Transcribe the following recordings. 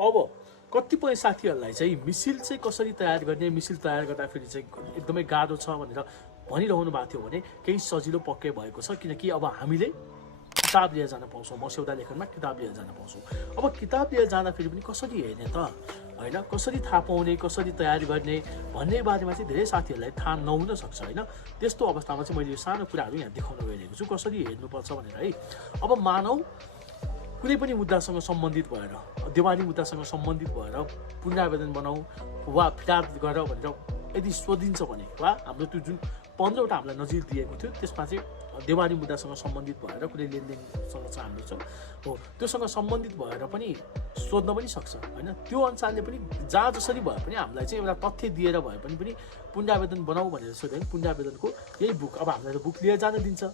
अब कतिपय साथीहरूलाई चाहिँ मिसिल चाहिँ कसरी तयार गर्ने, मिसिल तयार गर्दाखेरि चाहिँ एकदमै गाह्रो छ भनेर भनिरहनु भएको थियो भने केही सजिलो पक्कै भएको छ, किनकि अब हामीले किताब लिएर जान पाउँछौँ। मस्यौदा लेखनमा किताब लिएर जान पाउँछौँ। अब किताब लिएर जाँदाखेरि पनि कसरी हेर्ने त होइन, कसरी थाहा पाउने, कसरी तयारी गर्ने भन्ने बारेमा चाहिँ धेरै साथीहरूलाई थाहा नहुन सक्छ होइन। त्यस्तो अवस्थामा चाहिँ मैले यो सानो कुराहरू यहाँ देखाउन गइरहेको छु, कसरी हेर्नुपर्छ भनेर है। अब मानौ कुनै पनि मुद्दासँग सम्बन्धित भएर, देवानी मुद्दासँग सम्बन्धित भएर पुनरावेदन बनाऊ वा फिर्ता गर भनेर यदि सोधिन्छ भने, वा हाम्रो त्यो जुन 15वटा हामीलाई नजिर दिएको थियो त्यसमा चाहिँ देवानी मुद्दासँग सम्बन्धित भएर कुनै लेनदेनसँग चाहिँ हाम्रो छ हो, त्योसँग सम्बन्धित भएर पनि सोध्न पनि सक्छ होइन। त्यो अनुसारले पनि जहाँ जसरी भए पनि हामीलाई चाहिँ एउटा तथ्य दिएर भए पनि पुनरावेदन बनाऊ भनेर सोध्यो भने पुनरावेदनको यही बुक अब हामीलाई बुक लिएर जान दिन्छ।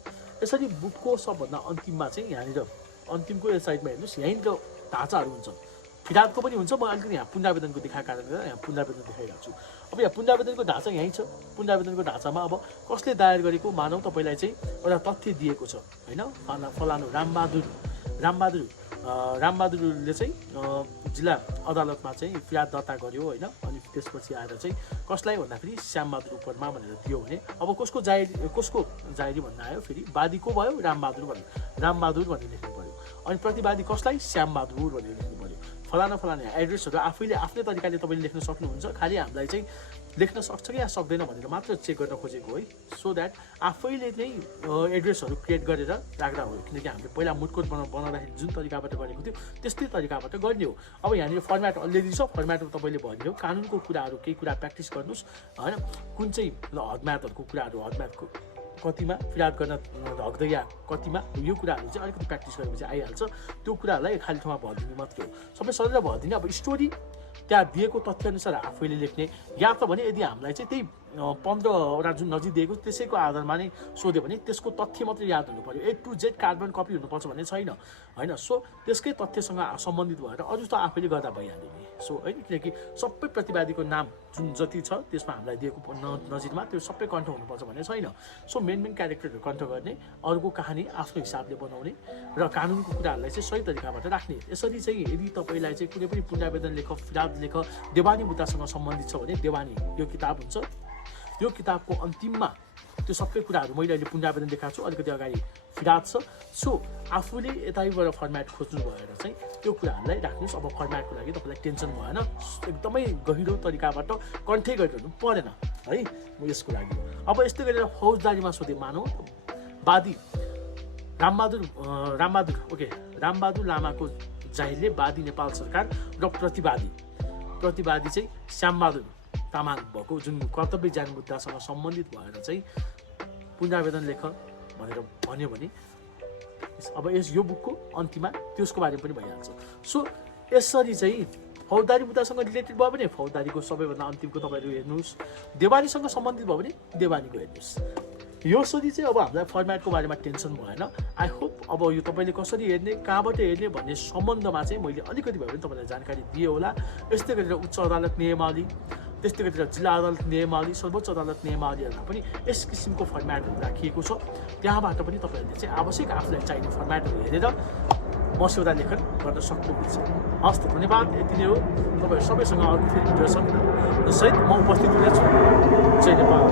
यसरी बुकको सबभन्दा अन्तिममा चाहिँ यहाँनिर अन्तिमको यो साइडमा हेर्नुहोस्, यहीँनिर ढाँचाहरू हुन्छ, फिर्ताको पनि हुन्छ। म अलिकति यहाँ पुनरावेदनको देखाएको कारणले गर्दा यहाँ पुनरावेदन देखाइरहेको छु। अब यहाँ पुनरावेदनको ढाँचा यहीँ छ। पुनरावेदनको ढाँचामा अब कसले दायर गरेको मानौ तपाईँलाई चाहिँ एउटा तथ्य दिएको छ होइन, फलानु रामबहादुरले चाहिँ जिल्ला अदालतमा चाहिँ फिर्याद दर्ता गर्यो होइन। अनि त्यसपछि आएर चाहिँ कसलाई भन्दाखेरि श्यामबहादुर उपरमा भनेर दियो भने अब कसको जायरी भन्न आयो, फेरि वादीको भयो रामबहादुर भनेर लेख्नु पऱ्यो। अनि प्रतिवादी कसलाई, श्यामबहादुर भनेर लेख्नु पऱ्यो। फलाना एड्रेसहरू आफैले आफ्नै तरिकाले तपाईँले लेख्न सक्नुहुन्छ। खालि हामीलाई चाहिँ लेख्न सक्छ कि या सक्दैन भनेर मात्र चेक गर्न खोजेको है, सो द्याट आफैले चाहिँ एड्रेसहरू क्रिएट गरेर राख्दा हो। किनकि हामीले पहिला मुडकोड बनाउँदाखेरि जुन तरिकाबाट गरेको थियो त्यस्तै तरिकाबाट गर्ने हो। अब यहाँनिर फर्मेट अलरेडी छ, फर्मेटमा तपाईँले भन्यो कानुनको कुराहरू केही कुरा प्र्याक्टिस गर्नुहोस् होइन। कुन चाहिँ हदम्यादहरूको कुराहरू, हदम्यादको कतिमा फिर्याद गर्न हक्दैया कतिमा, यो कुराहरू चाहिँ अलिकति प्र्याक्टिस गरेपछि आइहाल्छ। त्यो कुराहरूलाई खाली ठाउँमा भरिदिनु मात्रै हो, सबै सजिलो भरिदिने। अब स्टोरी त्यहाँ दिएको तथ्यअनुसार आफैले लेख्ने, या त भने यदि हामीलाई चाहिँ त्यही 15वटा जुन नजिक दिएको त्यसैको आधारमा नै सोध्यो भने त्यसको तथ्य मात्रै याद हुनु पऱ्यो। A to Z carbon copy हुनुपर्छ भन्ने छैन होइन। सो त्यसकै तथ्यसँग सम्बन्धित भएर अरू त आफैले गर्दा भइहाल्यो नि। सो होइन, किनकि सबै प्रतिवादीको नाम जुन जति छ त्यसमा हामीलाई दिएको नजिरमा त्यो सबै कण्ठ हुनुपर्छ भन्ने छैन। सो मेन क्यारेक्टरहरू कण्ठ गर्ने, अरूको कहानी आफ्नो हिसाबले बनाउने र कानुनको कुराहरूलाई चाहिँ सही तरिकाबाट राख्ने। यसरी चाहिँ यदि तपाईँलाई चाहिँ कुनै पनि पुनरावेदन लेख, फिर्याद लेख, देवानी मुद्दासँग सम्बन्धित छ भने देवानी यो किताब हुन्छ। यो किताबको अन्तिममा त्यो सबै कुराहरू मैले अहिले पुनरावेदन देखाएको छु, अलिकति अगाडि फिर्याद छ। सो आफूले यतैबाट फर्मेट खोज्नु भएर चाहिँ त्यो कुराहरूलाई राख्नुहोस्। अब फर्मेटको लागि तपाईँलाई टेन्सन भएन, एकदमै गहिरो तरिकाबाट कन्ठै गरिरहनु परेन है म यसको लागि। अब यस्तै गरेर फौजदारीमा सोधे, मानौ वादी रामबहादुर लामाको जाहिरले वादी नेपाल सरकार र प्रतिवादी चाहिँ श्यामबहादुर तामाङ भएको जुन कर्तव्य ज्यान मुद्दासँग सम्बन्धित भएर चाहिँ पुनरावेदन लेख भनेर भन्यो भने अब यो बुकको अन्तिममा त्यसको बारेमा पनि भइहाल्छ। सो यसरी चाहिँ फौजदारी मुद्दासँग रिलेटेड भयो भने फौजदारीको सबैभन्दा अन्तिमको तपाईँहरू हेर्नुहोस्, देवानीसँग सम्बन्धित भयो भने देवानीको हेर्नुहोस्। यसरी चाहिँ अब हामीलाई फर्मेटको बारेमा टेन्सन भएन। आई होप अब यो तपाईँले कसरी हेर्ने, कहाँबाट हेर्ने भन्ने सम्बन्धमा चाहिँ मैले अलिकति भए पनि तपाईँलाई जानकारी दिएँ होला। यस्तै गरेर उच्च अदालत नियमावली, त्यस्तै गरेर जिल्ला अदालत नियमावली, सर्वोच्च अदालत नियमावलीहरूमा पनि यस किसिमको फर्मेटहरू राखिएको छ। त्यहाँबाट पनि तपाईँहरूले चाहिँ आवश्यक आफूलाई चाहिने फर्मेटहरू हेरेर मस्यौदा लेखन गर्न सक्नुहुन्छ। हस् त, धन्यवाद। यति नै हो। तपाईँहरू सबैसँग अरू फेरि भिडियोसँग सहित म उपस्थित हुनेछु। जय नेपाल।